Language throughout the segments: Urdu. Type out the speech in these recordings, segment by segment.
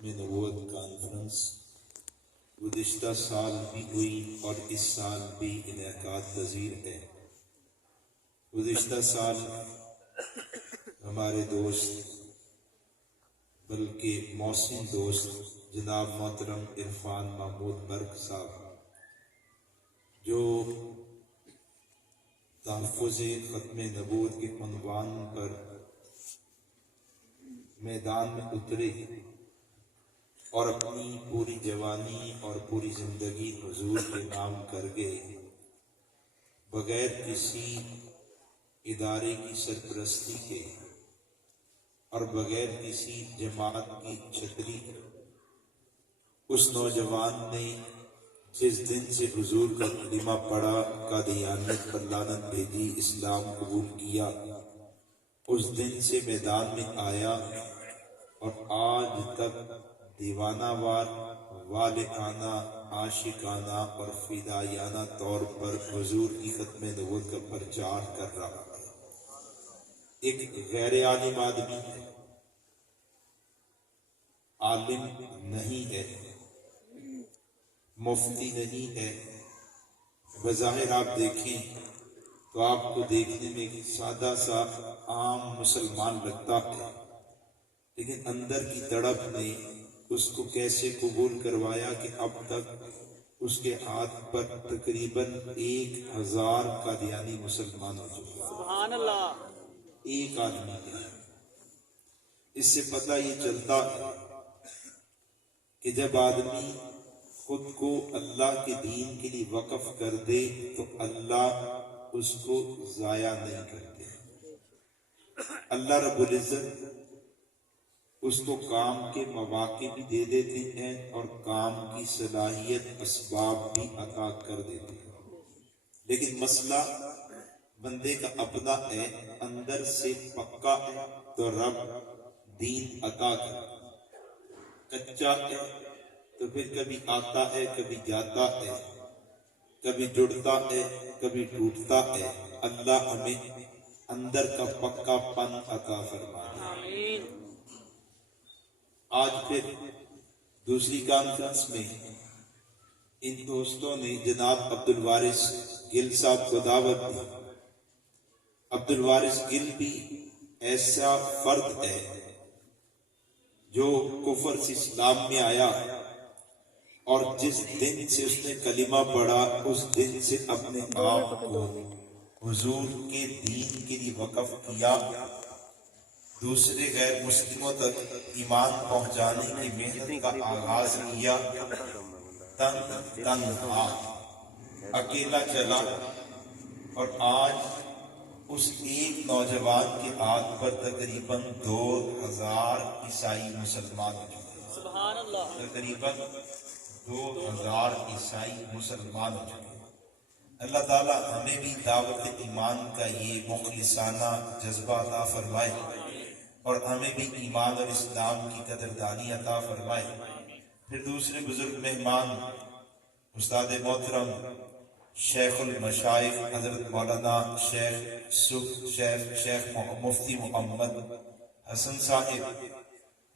ختم نبوت کانفرنس گزشتہ سال بھی ہوئی اور اس سال بھی انعقاد پذیر ہے۔ گزشتہ سال ہمارے دوست بلکہ محسن دوست جناب محترم عرفان محمود برق صاحب جو تحفظ ختم نبوت کے عنوان پر میدان میں اترے اور اپنی پوری جوانی اور پوری زندگی حضور کے نام کر گئے، بغیر کسی ادارے کی سرپرستی کے اور بغیر کسی جماعت کی چھتری کے۔ اس نوجوان نے جس دن سے حضور کا کلمہ پڑھا، قادیانیت پر لعنت بھیجی، اسلام قبول کیا، اس دن سے میدان میں آیا اور آج تک دیوانہ وار، والہانہ، عاشقانہ اور فدائیانہ طور پر حضور کی ختم نبوت کا پرچار کر رہا ہے۔ ایک غیر عالم آدمی ہے، عالم نہیں ہے، مفتی نہیں ہے۔ بظاہر آپ دیکھیں تو آپ کو دیکھنے میں ایک سادہ سا عام مسلمان لگتا ہے، لیکن اندر کی تڑپ نے اس کو کیسے قبول کروایا کہ اب تک اس کے ہاتھ پر تقریباً 1000 قادیانی مسلمان ہو چکے۔ سبحان اللہ۔ ایک آدمی ہے۔ اس سے پتہ یہ چلتا ہے کہ جب آدمی خود کو اللہ کے دین کے لیے وقف کر دے تو اللہ اس کو ضائع نہیں کرتے۔ اللہ رب العزت اس کو کام کے مواقع بھی دے دیتے ہیں اور کام کی صلاحیت، اسباب بھی عطا کر دیتے ہیں، لیکن مسئلہ بندے کا اپنا ہے۔ اندر سے پکا ہے تو رب دین عطا کرے، کچا ہے تو پھر کبھی آتا ہے، کبھی جاتا ہے، کبھی جڑتا ہے، کبھی ٹوٹتا ہے۔ اللہ ہمیں اندر کا پکا پن عطا فرمائے۔ آمین۔ آج پھر دوسری کانفرنس میں ان دوستوں نے جناب عبدالوارث گل صاحب کو دعوت دی۔ عبدالوارث گل بھی ایسا فرد ہے جو کفر سے اسلام میں آیا اور جس دن سے اس نے کلمہ پڑھا اس دن سے اپنے آپ کو حضور کے دین کے لیے وقف کیا، دوسرے غیر مسلموں تک ایمان پہنچانے کی محنت کا آغاز کیا۔ تنہا اکیلا چلا اور آج اس ایک نوجوان کے ہاتھ پر تقریباً 2000 عیسائی مسلمان ہو چکے ہیں۔ سبحان اللہ۔ تقریباً 2000 عیسائی مسلمان ہو چکے ہیں۔ اللہ تعالیٰ ہمیں بھی دعوت ایمان کا یہ مخلصانہ جذبہ عطا فرمائے اور ہمیں بھی ایمان اور اسلام کی قدردانی عطا فرمائے۔ پھر دوسرے بزرگ مہمان استاد محترم شیخ المشائخ حضرت مولانا شیخ مفتی محمد حسن صاحب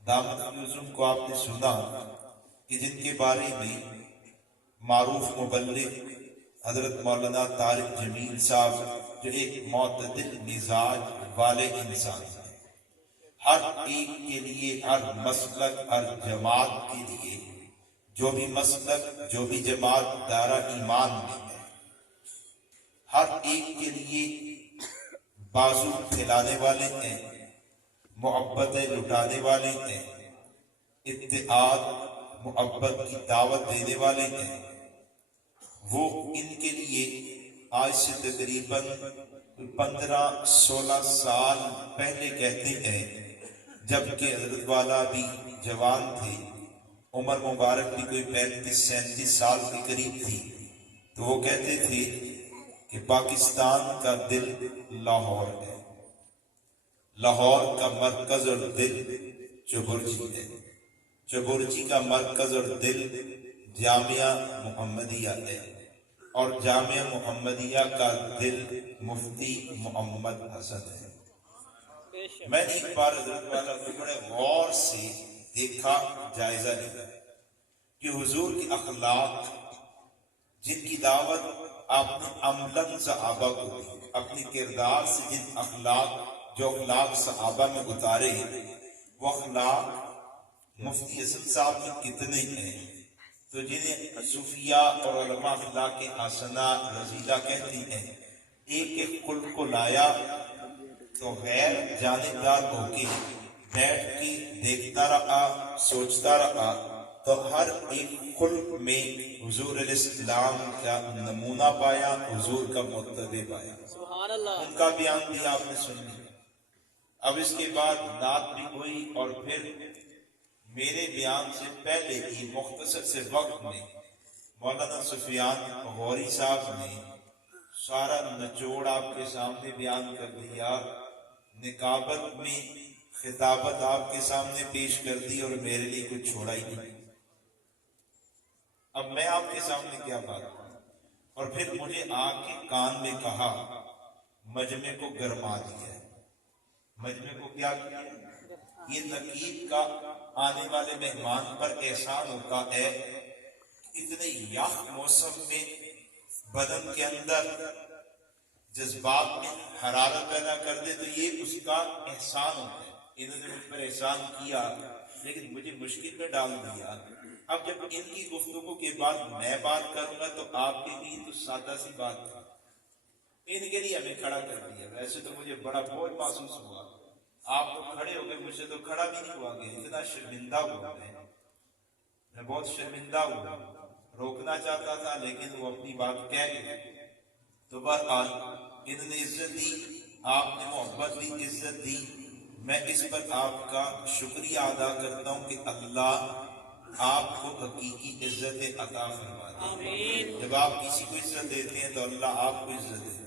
دامت العلوم کو آپ نے سنا کہ جن کے بارے میں معروف مبلغ حضرت مولانا طارق جمیل صاحب جو ایک معتدل مزاج والے انسان ہیں، ہر ایک کے لیے، ہر مسلک، ہر جماعت کے لیے، جو بھی مسلک، جو بھی جماعت دارہ ایمان میں ہے، ہر ایک کے لیے بازو پھیلانے والے ہیں، محبتیں لٹانے والے ہیں، اتحاد محبت کی دعوت دینے والے ہیں۔ وہ ان کے لیے آج سے تقریباً 15-16 سال پہلے کہتے ہیں، جبکہ حضرت والا بھی جوان تھے، عمر مبارک بھی کوئی 35-37 سال کے قریب تھی، تو وہ کہتے تھے کہ پاکستان کا دل لاہور ہے، لاہور کا مرکز اور دل چبرجی ہے، چبرجی کا مرکز اور دل جامعہ محمدیہ ہے، اور جامعہ محمدیہ کا دل مفتی محمد حسن ہے۔ میں نے ایک بار حضرت والا کو بڑے غور سے دیکھا، جائزہ لیا کہ حضور کے اخلاق جن کی دعوت آپ نے عملاً صحابہ کو دی، اپنے کردار سے جن اخلاق صحابہ میں اتارے، وہ اخلاق مفتی حسن صاحب میں کتنے ہیں؟ تو جنہیں صوفیاء اور علماء اخلاق حسنہ رذیلہ کہتے ہیں، ایک ایک خلق کو لایا تو غیر جانبدار ہو کے بیٹھ کے دیکھتا رہا، سوچتا رہا، تو ہر ایک خلق میں حضور علیہ السلام کا نمونہ پایا، حضور کا متبع پایا۔ سبحان اللہ۔ ان کا بیان بھی آپ نے سن لیا۔ اب اس کے بعد نعت بھی ہوئی، اور پھر میرے بیان سے پہلے ہی مختصر سے وقت میں مولانا سفیان غوری صاحب نے سارا نچوڑ آپ کے سامنے بیان کر دیا، نقابت میں خطابت آپ کے سامنے پیش کر دی، اور میرے لیے کچھ چھوڑا ہی نہیں۔ اب میں آپ کے سامنے کیا بات کروں؟ اور پھر مجھے آ کے کان میں کہا، مجمع کو گرما دیا۔ مجمع کو کیا کیا؟ یہ نقیب کا آنے والے مہمان پر احسان ہوتا ہے، اتنے یخ موسم میں بدن کے اندر جذبات میں حرارت پیدا کر دے، تو یہ اس کا احسان ہوتا ہے۔ انہوں نے مجھ پر احسان کیا، لیکن مجھے مشکل میں ڈال دیا۔ اب جب ان کی گفتگو کے بعد میں بات کروں گا تو آپ کے لیے تو سادہ سی بات تھی، ان کے لیے ہمیں کھڑا کر دیا۔ ویسے تو مجھے بڑا بوجھ محسوس ہوا، آپ تو کھڑے ہو گئے، مجھ سے تو کھڑا بھی نہیں ہوا گیا، اتنا شرمندہ ہوا میں بہت شرمندہ ہوا، روکنا چاہتا تھا لیکن وہ اپنی بات کہہ گئے۔ تو بہرحال انہوں نے عزت دی، آپ نے محبت دی، عزت دی، میں اس پر آپ کا شکریہ ادا کرتا ہوں کہ اللہ آپ کو حقیقی عزت عطا فرما دے۔ جب آپ کسی کو عزت دیتے ہیں تو اللہ آپ کو عزت دیتے ہیں،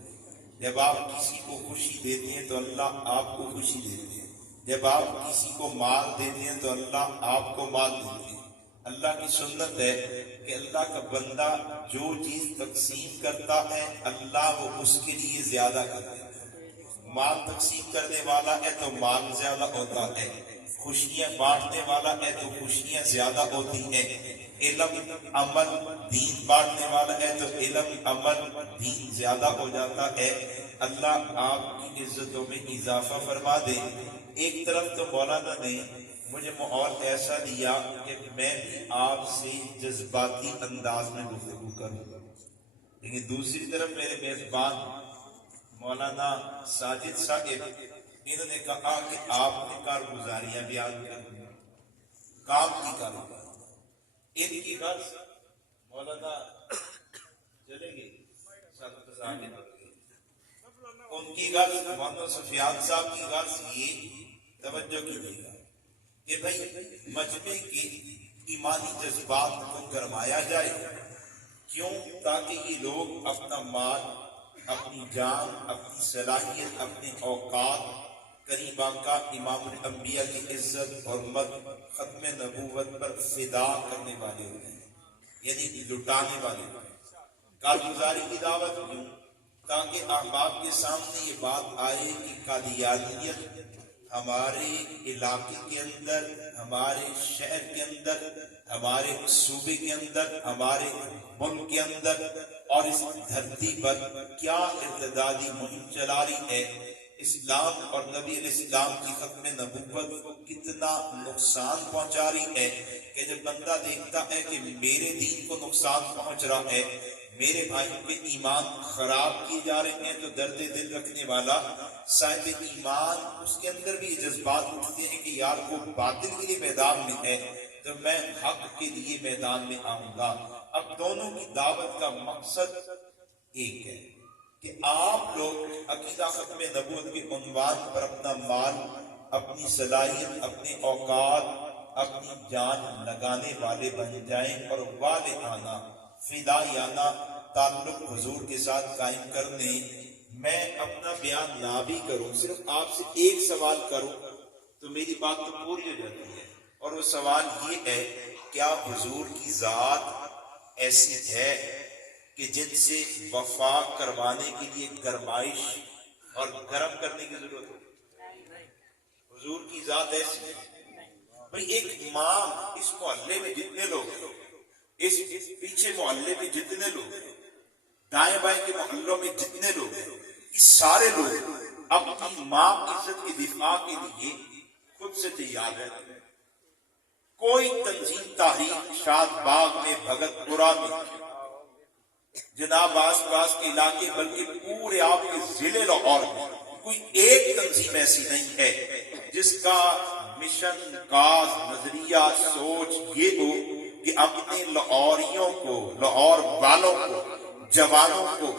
جب آپ کسی کو خوشی دیتے ہیں تو اللہ آپ کو خوشی دیتے ہیں، جب آپ کسی کو مال دیتے ہیں تو اللہ آپ کو مال دیتے ہیں۔ اللہ کی سنت ہے کہ اللہ کا بندہ جو چیز تقسیم کرتا ہے اللہ وہ اس کے لیے زیادہ کرتا ہے۔ مال تقسیم کرنے والا ہے تو مال زیادہ ہوتا ہے، خوشیاں بانٹنے والا ہے تو خوشیاں زیادہ ہوتی ہیں، علم عمل دین بانٹنے والا ہے تو علم عمل دین زیادہ ہو جاتا ہے۔ اللہ آپ کی عزتوں میں اضافہ فرما دے۔ ایک طرف تو مولانا نے مجھے ماحول ایسا دیا کہ میں بھی آپ سے جذباتی انداز میں گفتگو کروں، لیکن دوسری طرف میرے میزبان مولانا ساجد صاحب انہوں نے کہا کہ آپ نے کارگزاریاں بیان کریں، کام کی کاروبار۔ ان کی غرض مولانا چلیں گے، ان کی غرض مولانا سفیان صاحب کی غرض یہ توجہ کیجیے گا کہ بھائی مجمع کے ایمانی جذبات کو گرمایا جائے، کیوں؟ تاکہ یہ لوگ اپنا مال، اپنی جان، اپنی صلاحیت، اپنے اوقات قریب آقا امام الانبیاء کی عزت اور ختم نبوت پر فدا کرنے والے ہوتے ہیں، یعنی لٹانے والے ہوتے ہیں۔ کارگزاری کی دعوت کیوں؟ تاکہ احباب کے سامنے یہ بات آئے کہ قادیانیت ہمارے علاقے کے اندر، ہمارے شہر کے اندر، ہمارے صوبے کے اندر، ہمارے ملک کے اندر اور اس دھرتی پر کیا ارتدادی مہم چلا رہی ہے، اسلام اور نبی علیہ السلام کی ختم نبوت کو کتنا نقصان پہنچا رہی ہے، کہ جب بندہ دیکھتا ہے کہ میرے دین کو نقصان پہنچ رہا ہے، میرے بھائی پہ ایمان خراب کیے جا رہے ہیں، تو درد دل رکھنے والا صاحب ایمان اس کے اندر بھی جذبات اٹھتے ہیں کہ یار وہ باطل کے لیے میدان میں ہے تو میں حق کے لیے میدان میں آؤں گا۔ اب دونوں کی دعوت کا مقصد ایک ہے کہ آپ لوگ عقیدہ ختم نبوت کے عنوان پر اپنا مال، اپنی صلاحیت، اپنے اوقات، اپنی جان لگانے والے بن جائیں اور والہانہ فدائیانہ تعلق حضور کے ساتھ قائم کرنے۔ میں اپنا بیان نہ بھی کروں، صرف آپ سے ایک سوال کروں تو میری بات تو پوری ہو جاتی ہے، اور وہ سوال یہ ہے، کیا حضور کی ذات ایسی ہے کہ جن سے وفا کروانے کے لیے گرمائش اور گرم کرنے کی ضرورت ہے؟ حضور کی ذات ایسی ہے؟ بھئی ایک ماں اس محلے میں جتنے لوگ، اس پیچھے محلے میں جتنے لوگ، دائیں بائیں کے محلوں میں جتنے لوگ ہیں، اس سارے لوگ اپنی ماں کی عزت کی دفاع کے لیے خود سے تیار ہے. کوئی تنظیم تحریک شاد باغ میں، بھگت پورا میں، جناب آس پاس کے علاقے، بلکہ پورے آپ کے ضلع لاہور میں کوئی ایک تنظیم ایسی نہیں ہے جس کا مشن، کاز، نظریہ، سوچ یہ ہو کہ اپنے لاہوریوں کو، لاہور والوں کو، جوانوں کو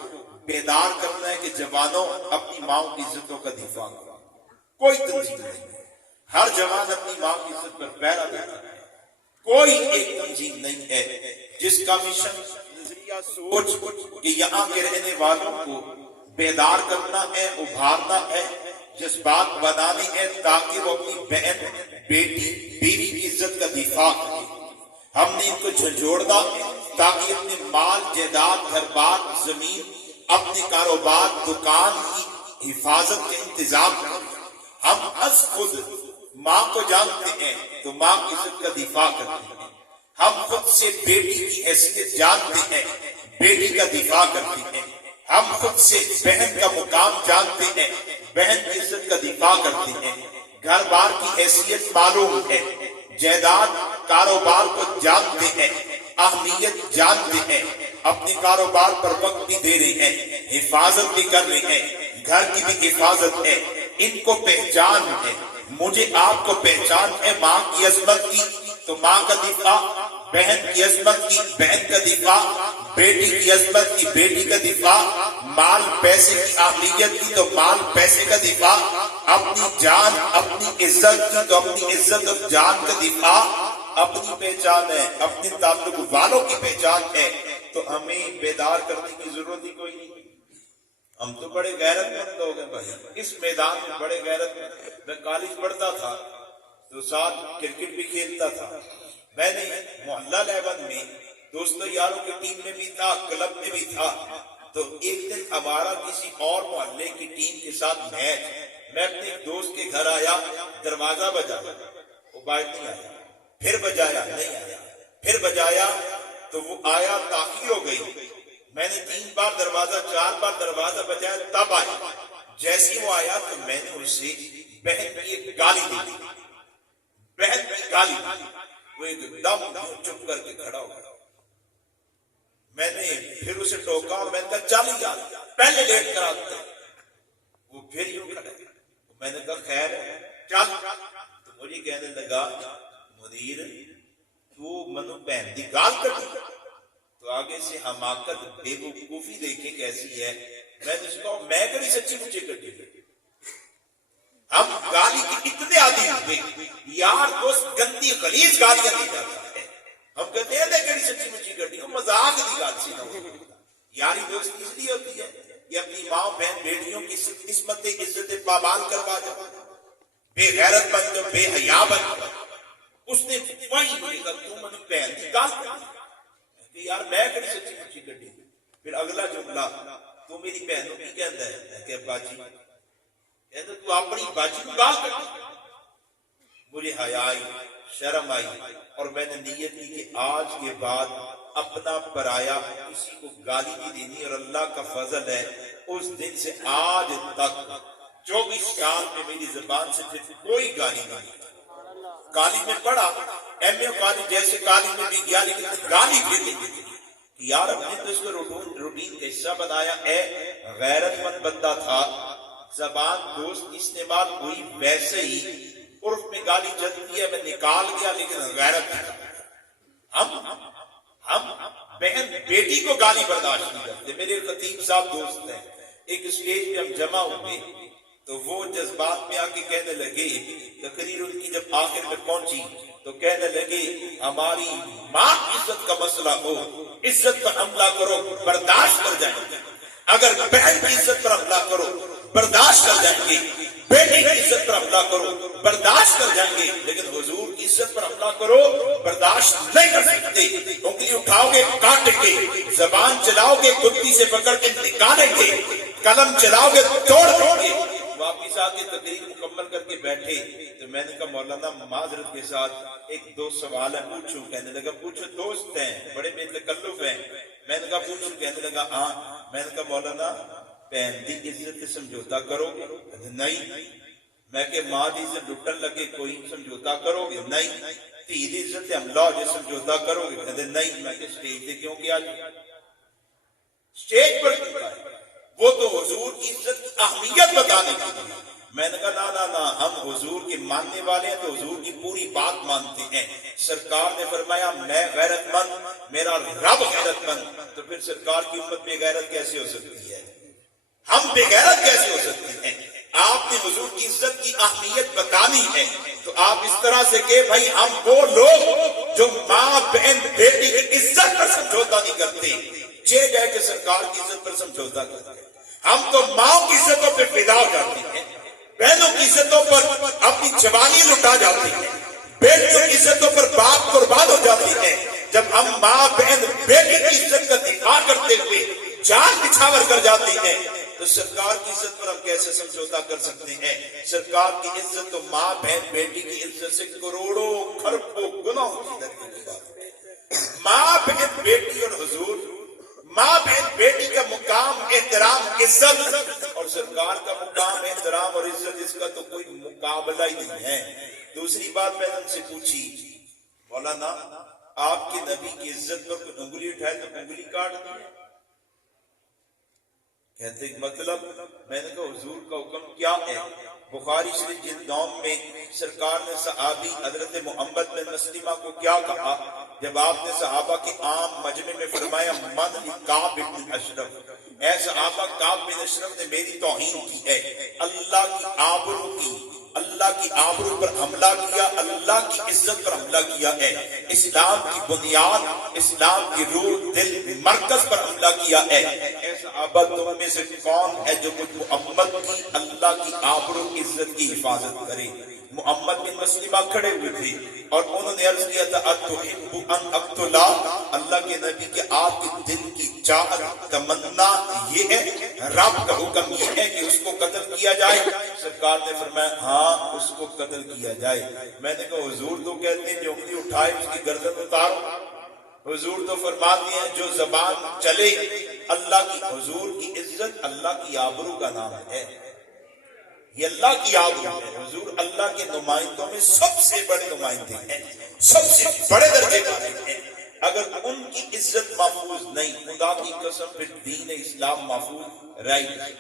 بیدار کرنا ہے کہ جوانوں اپنی ماں کی عزتوں کا دفاع کرو. کوئی تنظیم نہیں ہے. ہر جوان اپنی ماں کی عزت پر پہرا دیتا ہے. کوئی ایک تنظیم نہیں ہے جس کا مشن، نظریہ، سوچ کہ یہاں کے رہنے والوں کو بیدار کرنا ہے، ابھارنا ہے، جذبات بنانے ہیں تاکہ وہ اپنی بہن، بیٹی، بیوی کی عزت کا دفاع کرے. ہم نے ان کو جھنجھوڑنا تاکہ اپنے مال، جائیداد، گھر بار، زمین، اپنے کاروبار، دکان کی حفاظت کا انتظام کریں. ہم از خود ماں کو جانتے ہیں تو ماں کی عزت کا دفاع کرتے ہیں. ہم خود سے بیٹی کی حیثیت جانتے ہیں، بیٹی کا دفاع کرتے ہیں. ہم خود سے بہن کا مقام جانتے ہیں، بہن کی عزت کا دفاع کرتے ہیں. گھر بار کی حیثیت معلوم ہے، جائیداد، کاروبار کو جانتے ہیں، اہمیت جانتے ہیں، اپنے کاروبار پر وقت بھی دے رہے ہیں، حفاظت بھی کر رہے ہیں، گھر کی بھی حفاظت ہے. ان کو پہچان ہے. مجھے آپ کو پہچان ہے ماں کی عظمت کی تو ماں کا دفاع، بہن کی عظمت کی بہن کا دفاع، بیٹی کی عظمت کی بیٹی کا دفاع، مال پیسے کی اہمیت کی تو مال پیسے کا دفاع، اپنی جان، اپنی عزت کی تو اپنی عزت اور جان کا دفاع. اپنی پہچان ہے، اپنے تعلق والوں کی پہچان ہے تو ہمیں بیدار کرنے کی ضرورت ہی کوئی نہیں. ہم تو بڑے غیرت مند لوگ ہیں بھائی، اس میدان میں بڑے غیرت مند. میں کالج پڑھتا تھا تو ساتھ کرکٹ بھی کھیلتا تھا. میں نے محلہ لیول میں دوستوں یاروں کی ٹیم میں بھی تھا، کلب میں بھی تھا. تو ایک دن ہمارا کسی اور محلے کی ٹیم کے ساتھ میچ. میں اپنے ایک دوست کے گھر آیا، دروازہ بجایا، وہ باہر نہیں آیا. پھر بجایا، نہیں آیا. پھر بجایا تو وہ آیا، تاخیر ہو گئی. میں نے 3 بار دروازہ، 4 بار دروازہ بجایا تب آیا. جیسے وہ آیا تو میں نے اسے بہن کی ایک گالی دی. بہن کی گالی دی. وہ ایک دم چپ کر کے کھڑا ہو گیا. میں نے پھر اسے ٹوکا اور میں نے کہا چل جا، پہلے لیٹ کرا دیا. وہ پھر یوں کھڑا. میں نے کہا خیر ہے چل. تو مجھے کہنے لگا مدیر تو منو بہن دی گال کٹی. تو آگے سے حماقت، بے وقوفی دیکھیں کیسی ہے. میں نے اس کو کہا میں کبھی سچی مچی کٹی. ہم گالی کی اتنے عادی ہوئے یار دوست، گندی غلیظ گالیاں دی جاتا ہے. ہم کہتے ہیں کبھی سچی مچی کٹی ہو، مذاق دی گال سی نہ ہو. یاری دوست اس لیے ہوتی ہے کہ اپنی ماں بہن بیٹیوں کی قسمت عزت پامال کروا جاؤ. بے غیرت بن جاؤ، بے حیا بن جاؤ. اس نے وہی مجھے کہا تو منو بہن دی گال کٹی یار، میں کبھی سچی مچی کٹی. پھر اگلا جملہ تو میری بہنوں کی کہتا ہے. میں کہ باجی کہتا تو اپنی باجی کو گال کٹی. مجھے حیا آئی، شرم آئی اور میں نے نیت کی کہ آج کے بعد اپنا پرایا کسی کو گالی نہیں دینی. اور اللہ کا فضل ہے اس دن سے آج تک 24 سال میں میری زبان سے پھر کوئی گالی نہیں. کالج میں پڑھا، ایم اے کالج جیسے کالج میں بھی گیا، لیکن گالی پھر نہیں. یار ہم نے تو اس کو روٹین کا حصہ بنایا ہے. غیرت مند بندہ تھا، زبان دوست استعمال ہوئی ویسے ہی عرف میں گالی چلتی ہے، میں نکال گیا لیکن غیرت نہیں. ہم بہن بیٹی کو گالی برداشت نہیں کرتے. میرے خطیب صاحب دوست ہیں، ایک اسٹیج پہ ہم جمع ہوئے تو وہ جذبات میں آ کے کہنے لگے، تقریر ان کی جب آخر میں پہنچی تو کہنے لگے ہماری ماں کی عزت کا مسئلہ ہو، عزت پر حملہ کرو برداشت کر جائیں گے. اگر بہن کی عزت پر حملہ کرو برداشت کر جائیں گے، بیٹی کی عزت پر حملہ کرو برداشت کر جائیں گے، لیکن حضور کی عزت پر حملہ کرو برداشت نہیں کر سکتے. انگلی اٹھاؤ گے کاٹیں گے، زبان چلاؤ گے کتی سے پکڑ کے نکالیں گے، قلم چلاؤ گے توڑ دیں گے. واپس آ کے تقریر مکمل کر کے بیٹھے تو میں نے کہا مولانا معذرت کے ساتھ ایک دو سوال ہے پوچھوں. کہنے لگا پوچھو, دوست ہیں بڑے بے تکلف ہیں. میں نے کہا پوچھوں. کہنے لگا ہاں. میں نے کہا مولانا بہن دی عزت سے سمجھوتا کرو گے؟ نہیں. میں کہ ماں دی عزت لٹن لگے کوئی سمجھوتا کرو گے؟ نہیں. دھی دی عزت حملہ ہو جائے سمجھوتا کرو گے؟ کہتے نہیں. میں کہ اسٹیج پہ کیوں کیا جی؟ اسٹیج پر کیوں کیا؟ وہ تو حضور کی عزت کی اہمیت بتانے کے لیے. میں نے کہا نہ ہم حضور کے ماننے والے ہیں تو حضور کی پوری بات مانتے ہیں. سرکار نے فرمایا میں غیرت مند, میرا رب غیرت مند, تو پھر سرکار کی امت بے غیرت کیسے ہو سکتی ہے؟ ہم بے غیرت کیسے ہو سکتے ہیں؟ آپ نے حضور کی عزت کی اہمیت بتانی ہے تو آپ اس طرح سے کہ بھائی ہم وہ لوگ جو ماں بہن بیٹی کی عزت پر سمجھوتا نہیں کرتے, جائے کہ سرکار کی عزت پر سمجھوتا کرتے ہیں. ہم تو ماں کی عزتوں پہ فدا ہو جاتے ہیں, بہنوں کی عزتوں پر اپنی جوانی لٹا جاتی ہے, بیٹیوں کی عزتوں پر باپ قربان ہو جاتی ہے. جب ہم ماں بہن بیٹی کی عزت کا دفاع کرتے ہوئے جان نچھاور کر جاتے ہیں تو سرکار کی عزت پر ہم کیسے سمجھوتا کر سکتے ہیں؟ سرکار کی عزت تو ماں بہن بیٹی کی عزت سے کروڑوں کھربوں گنا ہوتی ہے. ماں بہن بیٹی اور حضور, ماں بہن بیٹی کا مقام احترام عزت اور سرکار کا مقام احترام اور عزت, اس کا تو کوئی مقابلہ ہی نہیں ہے. دوسری بات میں نے ان سے پوچھی مولانا آپ کے نبی کی عزت پر کوئی انگلی اٹھائے تو انگلی کاٹ دی. کہتے مطلب؟ میں نے کہا حضور کا حکم کیا ہے؟ بخاری شریف جلد 9 میں سرکار نے صحابی حضرت محمد بن مسلمہ کو کیا کہا جب آپ نے صحابہ کے عام مجمع میں فرمایا من کعب بن اشرف, اے صحابہ کعب بن اشرف نے میری توہین کی ہے, اللہ کی آبرو پر حملہ کیا, اللہ کی عزت پر حملہ کیا ہے, اسلام کی بنیاد, اسلام کی روح, دل, مرکز پر حملہ کیا ہے. اے صحابہ تم میں سے کون ہے جو کچھ محمد کی اللہ کی آبرو عزت کی حفاظت کرے؟ محمد بن مسلمہ کھڑے ہوئے تھے اور انہوں نے عرض کیا تھا اتحب ان اقتلا, اللہ کے نبی کے آپ کے دل کی چاہت تمنا یہ ہے, رب کا حکم یہ ہے کہ اس کو قتل کیا جائے؟ سرکار نے فرمایا ہاں اس کو قتل کیا جائے. میں نے کہا حضور تو کہتے ہیں جو انگلی اٹھائے اس کی گردن اتارو. حضور تو فرماتے ہیں جو زبان چلے اللہ کی, حضور کی عزت اللہ کی آبرو کا نام ہے, یہ اللہ کی آبرو ہے. حضور اللہ کے نمائندوں میں سب سے بڑے نمائندے ہیں, سب سے بڑے درجے والے ہیں. اگر ان کی عزت محفوظ نہیں, خدا کی قسم پھر دین اسلام محفوظ رہ نہیں.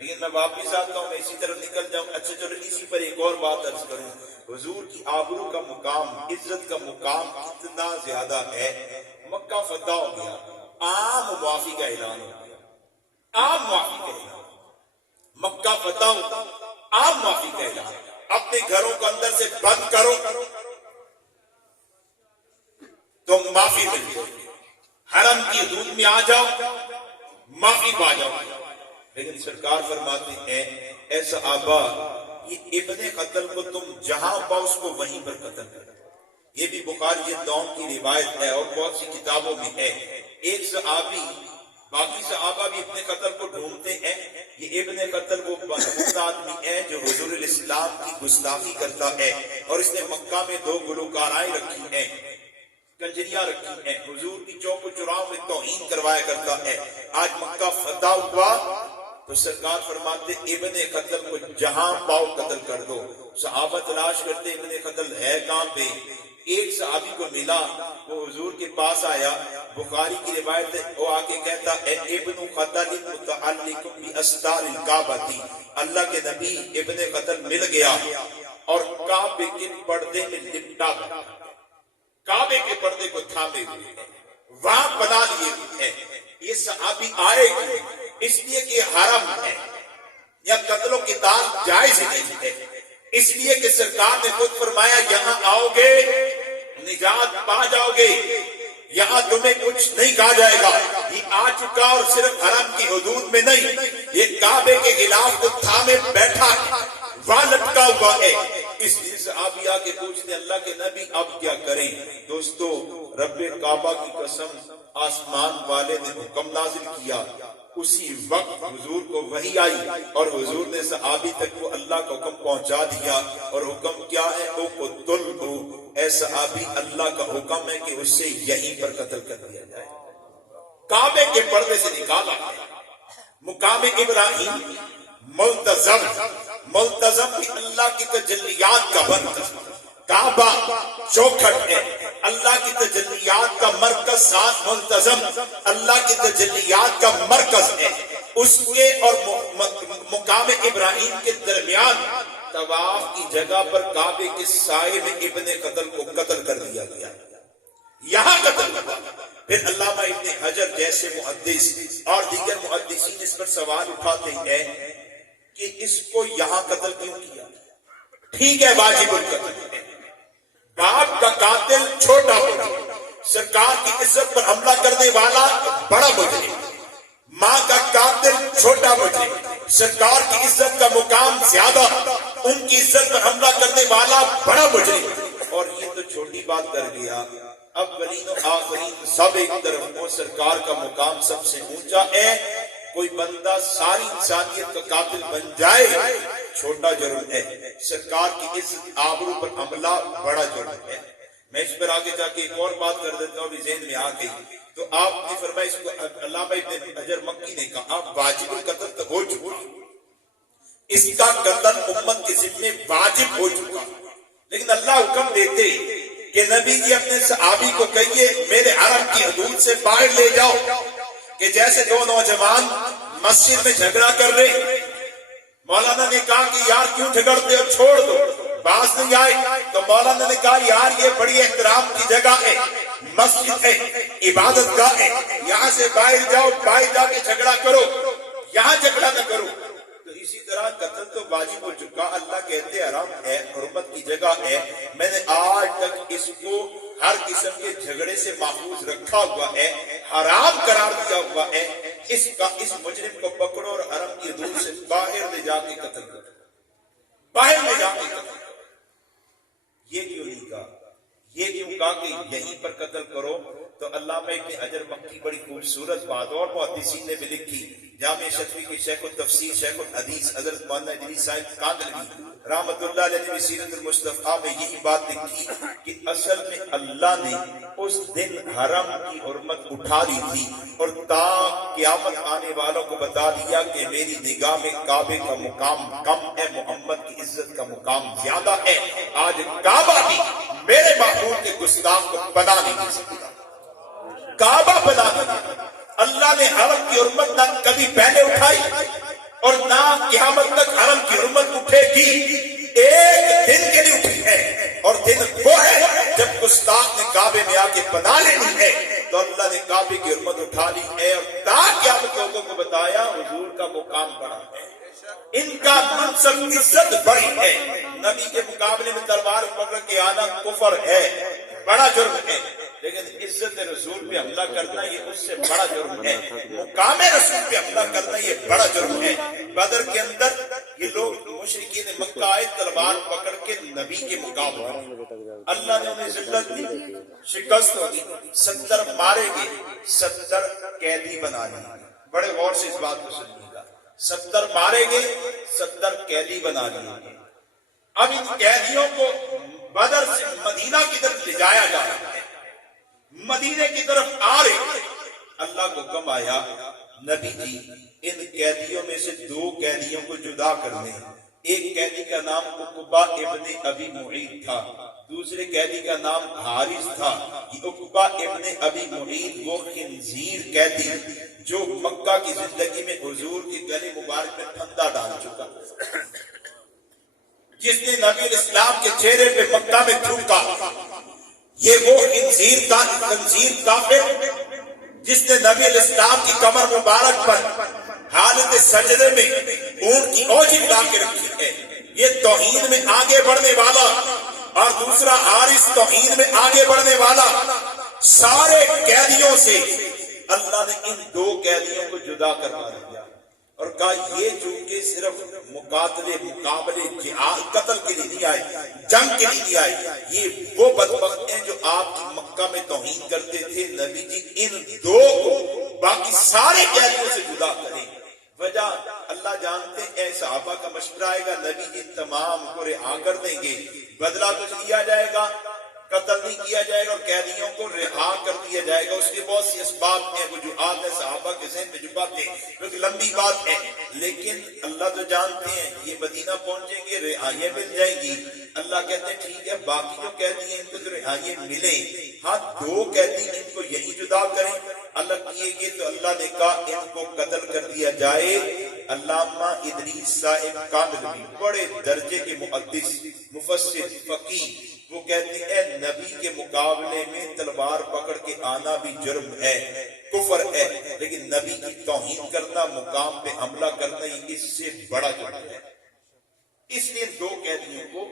لیکن میں واپس آتا ہوں, میں اسی طرح نکل جاؤں. اچھا چلو اسی پر ایک اور بات عرض کروں. حضور کی آبرو کا مقام, عزت کا مقام کتنا زیادہ ہے. مکہ فتح ہو گیا, عام معافی کا اعلان ہو گیا, عام معافی کا اعلان. مکہ فتح ہو, عام معافی کا اعلان. اپنے گھروں کو اندر سے بند کرو تو معافی مل جائے, حرم کی حدود میں آ جاؤ معافی پا جاؤ. لیکن سرکار فرماتے ہیں اے صحابہ یہ ابن قتل کو تم جہاں پاؤ اس کو وہیں پر قتل کرو. یہ بھی بخاری جلد 9 کی روایت ہے اور بہت سی کتابوں میں ہے. ایک صحابی, باقی صحابہ بھی ابن قتل کو ڈھونڈتے ہیں. یہ ابن قتل وہ آدمی ہے جو حضور الاسلام کی گستاخی کرتا ہے اور اس نے مکہ میں 2 گلوکارائیں رکھی ہیں, کنجریاں رکھی ہیں, حضور کی چوک و چراغ میں توہین کروایا کرتا ہے. آج مکہ فتح ہوا تو سرکار فرماتے ابن قتل کو جہاں پاؤ قتل کر دو. صحابہ تلاش کرتے ابن قتل ہے کہاں پہ. ایک صحابی کو ملا, وہ حضور کے پاس آیا, بخاری کی روایت ہے, وہ آگے کہتا اے ابن قتل متعلق باستار الکعبہ, اللہ کے نبی ابن قتل مل گیا اور کعبے کے پردے میں لپٹا گیا, کعبے کے پردے کو تھامے ہوئے ہیں, وہاں بنا لیے ہوئے ہیں. یہ صحابی آئے گی اس لیے کہ حرم ہے, یا قتل و قتال جائز نہیں ہے, اس لیے کہ سرکار نے خود فرمایا یہاں آؤ گے نجات پا جاؤ گے, یہاں تمہیں کچھ نہیں کہا جائے گا. یہ آ چکا اور صرف حرم کی حدود میں نہیں, یہ کعبے کے غلاف کو تھامے بیٹھا ہے, وہاں لٹکا ہوا ہے. اس لیے صحابی آ کے پوچھتے اللہ کے نبی اب کیا کریں؟ دوستو رب کعبہ کی قسم, آسمان والے نے حکم نازل کیا اسی وقت حضور کو وحی آئی اور حضور نے صحابی تک وہ اللہ کا حکم پہنچا دیا. اور حکم کیا ہے؟ اے صحابی، اللہ کا حکم ہے کہ اسے یہیں پر قتل کر دیا جائے. کعبے کے پردے سے نکالا. مقام ابراہیم ملتزم بھی اللہ کی تجلیات کا مرکز. کعبہ چوکھٹ ہے، اللہ کی تجلیات کا مرکز. ساتھ ملتزم اللہ کی تجلیات کا مرکز ہے. اس کے اور مقام ابراہیم کے درمیان طواف کی جگہ پر کعبے کے سائے میں ابن قتل کو قتل کر دیا گیا. یہاں قتل ہوا. پھر علامہ ابن حجر جیسے محدث اور دیگر محدثین اس پر سوال اٹھاتے ہیں کہ اس کو یہاں قتل کیوں کیا؟ ٹھیک ہے، واجب القتل ہے. باپ کا قاتل چھوٹا مجرم، سرکار کی عزت پر حملہ کرنے والا بڑا مجرم. ماں کا قاتل چھوٹا مجرم، سرکار کی عزت کا مقام زیادہ، ان کی عزت پر حملہ کرنے والا بڑا مجرم. اور یہ تو چھوٹی بات کر گیا، اولین و آخرین سب ایک طرف ہو، سرکار کا مقام سب سے اونچا ہے. کوئی بندہ ساری انسانیت کا قاتل بن جائے چھوٹا جرم ہے، سرکار کی عزت آبرو پر حملہ بڑا جرم ہے. میں اس پر آگے جا کے ایک اور بات کر دیتا ہوں، ابھی ذہن میں آ گئی. تو آپ نے فرمایا، اس کو علامہ ابن حجر مکی نے کہا آپ واجب القتل تو ہو چکا، اس کا قتل امت کے ذمے واجب ہو چکا. لیکن اللہ حکم دیتے کہ نبی جی اپنے صحابی کو کہیے میرے حرم کی حدود سے باہر لے جاؤ. کہ جیسے دو نوجوان مسجد میں جھگڑا کر رہے، مولانا نے کہا کہ یار کیوں جھگڑتے ہو، چھوڑ دو. باز نہیں آئے تو مولانا نے کہا یار یہ بڑی احترام کی جگہ ہے، مسجد ہے، عبادت گاہ ہے، یہاں سے باہر جاؤ، باہر جا کے جھگڑا کرو، یہاں جھگڑا نہ کرو. تو اسی طرح قتل تو واجب ہو چکا. اللہ کہتے حرام ہے، حرمت کی جگہ ہے. میں نے آج تک اس کو ہر قسم کے جھگڑے سے محفوظ رکھا ہوا ہے، حرام قرار دیا ہوا ہے. اس مجرم کو پکڑو اور حرم کی حدود سے باہر لے جا کے قتل کرو، باہر لے جا کے قتل کرو. یہ کیوں نہیں کہا؟ یہ کیوں کہا کہ یہیں پر قتل کرو؟ تو علامہ ابن حجر مکی بڑی خوبصورت بات اور محدثین نے بھی لکھی. جامع شفیع کے شیخ التفسیر شیخ الحدیث حضرت مولانا ادریس صاحب کاندھلوی رحمت اللہ علیہ نے سیرت المصطفیٰ میں یہی بات لکھی کہ اصل میں اللہ نے اس دن حرم کی حرمت اٹھا لی تھی اور تا قیامت آنے والوں کو بتا دیا کہ میری نگاہ میں کعبے کا مقام کم ہے، محمد کی عزت کا مقام زیادہ ہے. آج کعبہ بھی میرے محبوب کے گستاخ کو بنا نہیں دے سکتا، کعبہ بنا نہیں. اللہ نے حرم کی حرمت نہ کبھی پہلے اٹھائی اور نہ قیامت تک حرم کی حرمت اٹھے گی. ایک دن کے لیے اٹھی ہے اور دن وہ ہے جب گستاخ نے کعبے میں آ کے بنا لینی ہے. تو اللہ نے کعبے کی حرمت اٹھا لی ہے اور تا قیامت لوگوں کو بتایا حضور کا مقام بڑا ہے، ان کا منصب عزت بڑی ہے. نبی کے مقابلے میں تلوار پکڑ کے آنا کفر ہے، بڑا جرم ہے. لیکن عزت رسول پہ حملہ کرنا یہ اس سے بڑا جرم ہے. مقام رسول پہ حملہ کرنا یہ بڑا جرم ہے. بدر کے اندر یہ لوگ مشرکین مکہ آئے تلوار پکڑ کے نبی کے مقابلے، اللہ نے انہیں ذلت دی، شکست ہوگی. 70 مارے گئے، 70 قیدی بنا لیے. بڑے غور سے اس بات کو سنیے گا. 70 مارے گئے، 70 قیدی بنا لیے. اب ان قیدیوں کو بدر سے مدینہ کی طرف لے جایا جا رہا ہے، مدینے کی طرف آ رہے. اللہ کو حکم آیا نبی جی ان قیدیوں میں سے 2 قیدیوں کو جدا کر دیں. ایک قیدی کا نام عقبہ ابن ابی معیط تھا، دوسرے قیدی کا نام حارث تھا. یہ عقبہ ابن ابی معیط وہ خنزیر قیدی جو مکہ کی زندگی میں حضور کے گلے مبارک میں پھندا ڈال چکا، جس نے نبی الاسلام کے چہرے پہ مکہ میں تھوکا. یہ وہ خنزیر کافر جس نے نبی الاسلام کی کمر مبارک پر حالت سجدے میں اونٹ کی اوجھی لا کے رکھی ہے. یہ توہین میں آگے بڑھنے والا اور دوسرا حارث توہین میں آگے بڑھنے والا. سارے قیدیوں سے اللہ نے ان 2 قیدیوں کو جدا کروا دیا اور کہا یہ جو کہ صرف مقابلے قتل کے لیے نہیں آئے، جنگ کے لیے نہیں آئے، یہ وہ بدبخت ہیں جو آپ کی مکہ میں توہین کرتے تھے، نبی جی ان دو کو باقی سارے قیدیوں سے جدا کریں۔ وجہ اللہ جانتے ہیں، صحابہ کا مشورہ آئے گا، نبی جی تمام کو رہا کر دیں گے، بدلہ کچھ لیا جائے گا، قتل نہیں کیا جائے گا اور قیدیوں کو رہا کر دیا جائے گا۔ اس کے بہت سی اسباب ہیں، وجوہات ہیں، صحابہ کے ذہن میں جو باتیں، کیونکہ لمبی بات ہے، لیکن اللہ تو جانتے ہیں یہ مدینہ پہنچیں گے، رہائیاں مل جائیں گی۔ اللہ کہتے ہیں ٹھیک ہے، باقی جو قیدی ہیں ان کو تو رہائیاں ملیں، ہاں دو قیدی ان کو یہی جدا کریں۔ اللہ کیے گے تو اللہ نے کہا ان کو قتل کر دیا جائے۔ علامہ ادریس صاحب کاندھلوی بڑے درجے کے محدث، مفسر، فقیہ، وہ کہتے ہیں نبی کے مقابلے میں تلوار پکڑ کے آنا بھی جرم ہے، کفر ہے، لیکن نبی کی توہین کرنا، مقام پہ حملہ کرنا یہ اس سے بڑا جرم ہے۔ اس لیے دو قیدیوں کو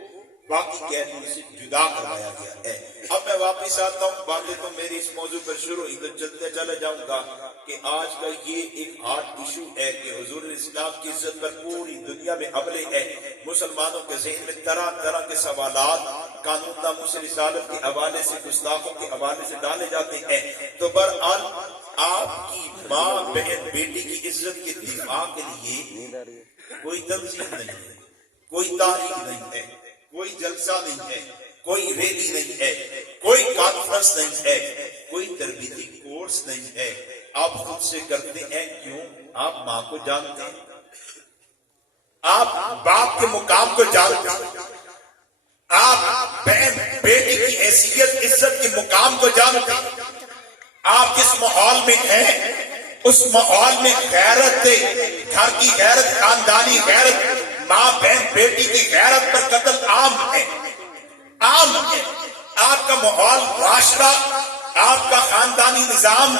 باقی قیدیوں سے جدا کروایا گیا ہے۔ اب میں واپس آتا ہوں، باتیں تو میری اس موضوع پر شروع ہوئی تو چلتے چلے جاؤں گا کہ آج کا یہ ایک ہارڈ ایشو ہے کہ حضور اسلام کی عزت پر پوری دنیا میں حملے ہیں۔ مسلمانوں کے ذہن میں طرح طرح کے سوالات قانون ناموس رسالت کے حوالے سے، گستاخوں کے حوالے سے ڈالے جاتے ہیں۔ تو برحال آپ کی ماں بہن بیٹی کی عزت کے دفاع کے لیے کوئی تنظیم نہیں ہے، کوئی تحریک نہیں ہے، کوئی جلسہ نہیں ہے، کوئی ریلی نہیں ہے، کوئی کانفرنس نہیں ہے، کوئی تربیتی کورس نہیں ہے۔ آپ خود سے کرتے ہیں، کیوں؟ آپ ماں کو جانتے ہیں، آپ باپ کے مقام کو جانتے ہیں، آپ بہن بیٹی کی حیثیت عزت کے مقام کو جانتے ہیں۔ آپ جس ماحول میں ہیں اس ماحول میں غیرت، گھر کی غیرت، خاندانی غیرت، ماں بہن بیٹی کی غیرت پر قتل عام ہے، عام ہے۔ آپ کا ماحول، معاشرہ، آپ کا خاندانی نظام،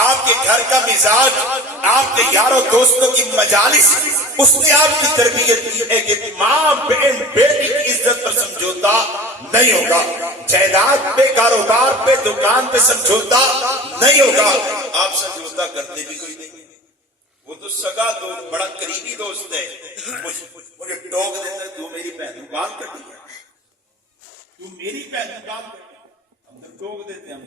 آپ کے گھر کا مزاج، آپ کے یاروں دوستوں کی مجالس، اس نے آپ کی تربیت کی ہے کہ ماں بہن بیٹی کی عزت پر سمجھوتا نہیں ہوگا، جائیداد پہ، کاروبار پہ، دکان پہ سمجھوتا نہیں ہوگا۔ آپ سمجھوتا کرتے بھی کوئی نہیں، وہ تو سگا دوست، بڑا قریبی دوست ہے، مجھے ٹوک دیتا ہے تو میری بہن گال کر دیا، تو میری بہن گال کر دیا، ہم تو ٹوک دیتے ہیں۔